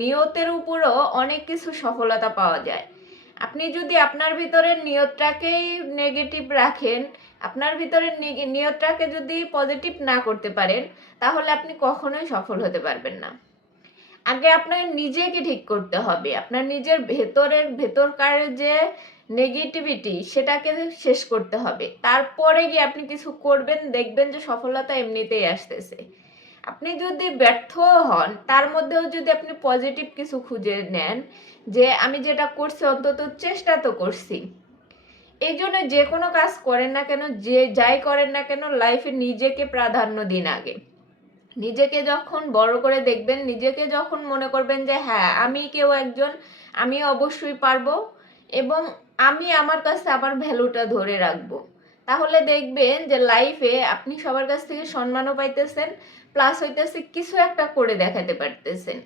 নিয়তের উপরও অনেক কিছু সফলতা পাওয়া যায়। আপনি যদি আপনার ভিতরের নিয়তটাকেই নেগেটিভ রাখেন, আপনার ভিতরের নিয়তটাকে যদি পজিটিভ না করতে পারেন, তাহলে আপনি কখনোই সফল হতে পারবেন না। আগে আপনার নিজেকে ঠিক করতে হবে, আপনার নিজের ভেতরকার যে নেগেটিভিটি সেটাকে শেষ করতে হবে, তারপরে গিয়ে আপনি কিছু করবেন, দেখবেন যে সফলতা এমনিতেই আসতেছে। আপনি যদি ব্যর্থ হন, তার মধ্যেও যদি আপনি পজিটিভ কিছু খুঁজে নেন, যে আমি যেটা করছি অন্তত চেষ্টা তো করছি। এই জন্য যে কোনো কাজ করেন না কেন, যাই করেন না কেন, লাইফে নিজেকে প্রাধান্য দিন আগে। নিজেকে যখন বড় করে দেখবেন, নিজেকে যখন মনে করবেন যে হ্যাঁ আমি কেউ একজন, আমি অবশ্যই পারবো, এবং আমি আমার কাছে আমার ভ্যালুটা ধরে রাখবো, তাহলে দেখবেন যে লাইফে আপনি সবার কাছ থেকে সম্মানও পাইতেছেন, প্লাস হইতেছে কিছু একটা করে দেখাতে পারতেছেন।